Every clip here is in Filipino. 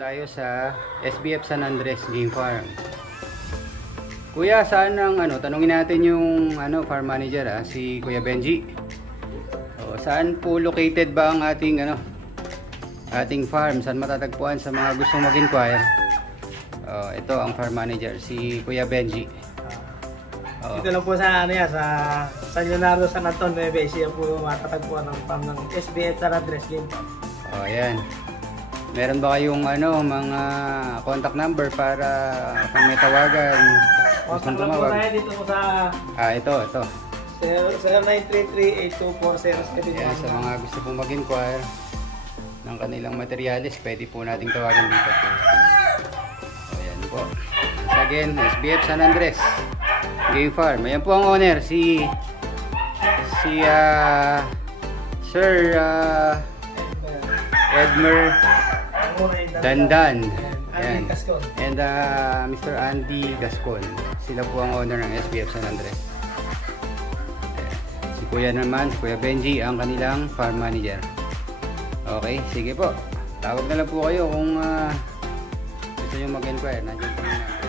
tayo sa SBF San Andres Game Farm. Kuya, saan ang tanungin natin yung farm manager, si Kuya Benji. Saan po located ba ang ating farm? Saan matatagpuan sa mga gustong mag-inquire? Ito ang farm manager, si Kuya Benji. Dito lang po sa sa San Leonardo, San Anton, Nueva Ecija po matatagpuan ng farm ng SBF San Andres Game Farm. Ayan. Meron ba kayong mga contact number para kung may tawagan? Contact number tayo dito po sa ito. 0933-824-07. Ayan, sa mga gusto pong mag-inquire ng kanilang materials, pwede po nating tawagan dito. Ayan po. Again, SBF San Andres Game Farm. Ayan po ang owner, si Sir Edmer Dandan. Ayan. And Mr. Andy Gascon. Sila po ang owner ng SBF San Andres. Si Kuya naman, si Kuya Benji, ang kanilang farm manager. Okay, sige po. Tawag na lang po kayo kung gusto nyo mag-inquire. Nandiyan po yung number.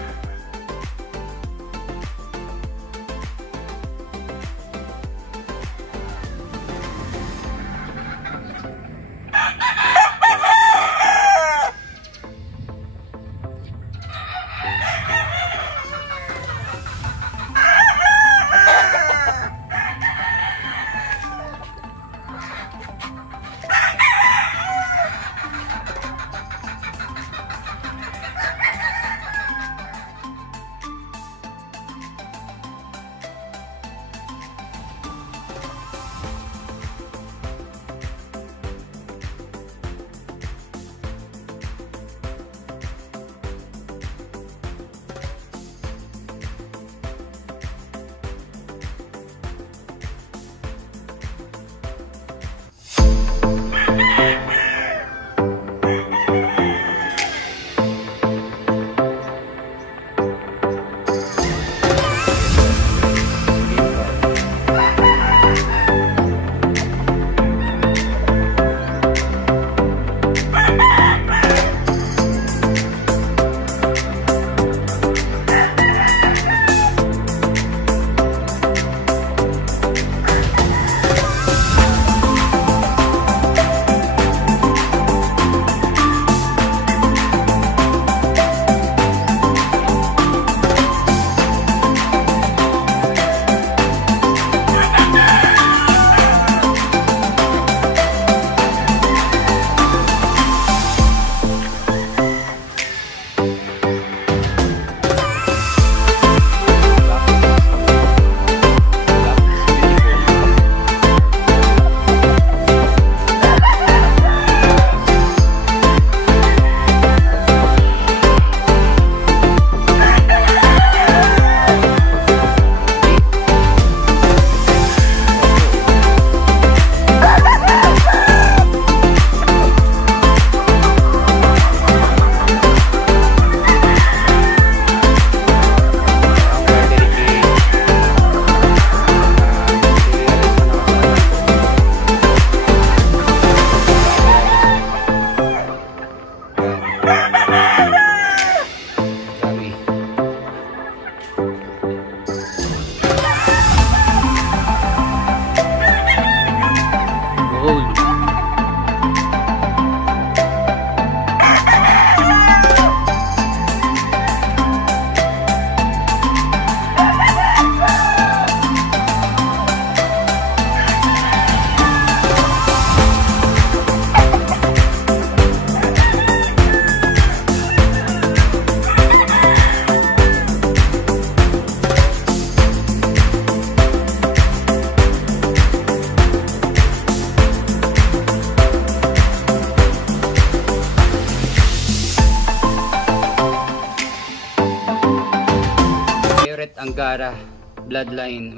Angara bloodline,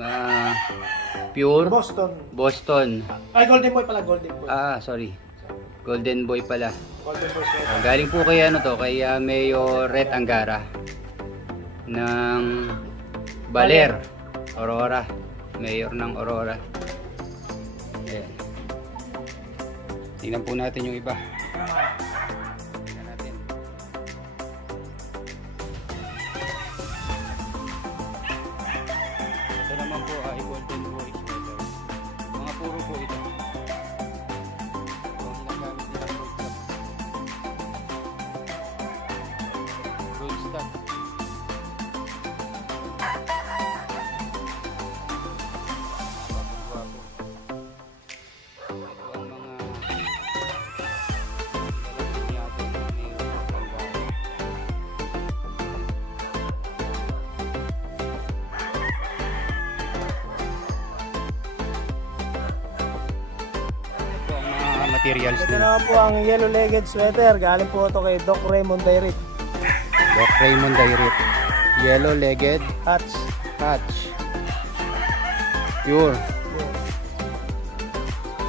pure Boston. Ay, Golden Boy pala, Golden Boy. Sorry. Golden Boy pala. Golden Boy. Galing po kay kay Mayor Ret Angara ng Baler, Aurora. Mayor ng Aurora. Ayan. Tingnan po natin yung iba. Tingnan natin. materials Ito nila. naman po ang yellow-legged sweater. Galing po ito kay Doc Raymond Dairit. Doc Raymond Dairit. Yellow-legged Hats. hatch. Pure.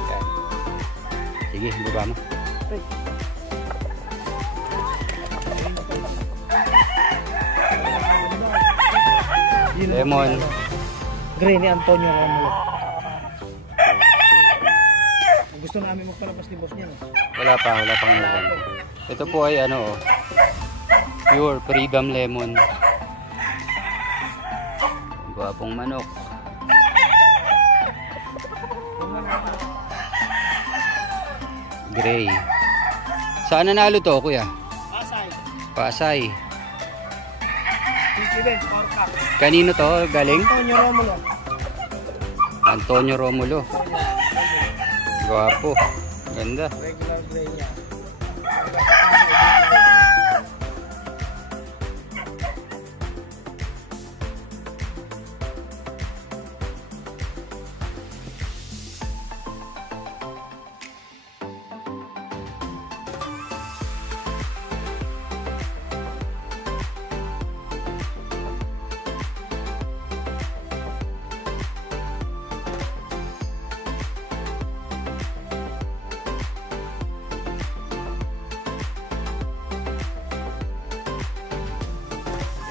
Yan. Sige, baba mo. Lemon. Gray ni Antonio Romulo. Gusto namin magpalabas ni boss niya. No? Wala pa kang laban. Ito po ay ano, oh, pure freedom lemon. Gwapong manok. Gray. Saan nanalo to, kuya? Pasay. Pasay. Incident, Corcac. Kanino to galing? Antonio Romulo. Antonio Romulo. Gwapo. Ganda. Regular gray niya.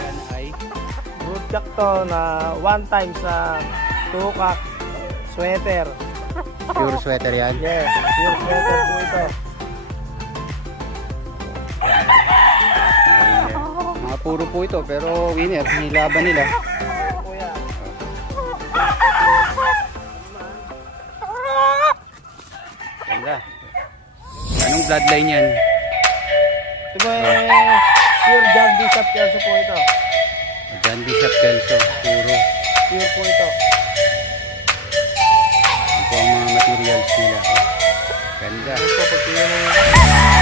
Yan ay Broodcock to na one time sa tukak sweater. pure sweater yan. Yes, pure sweater po ito. Mga puro po ito pero winner, nilaban nila. Kuya. Ganda. Anong bloodline yan? Ito po pure John Bishop Kelso po ito. John Bishop Kelso, puro. Pure po ito. Ito ang mga materials nila. Oh. Ganda. Ito po pagpili ng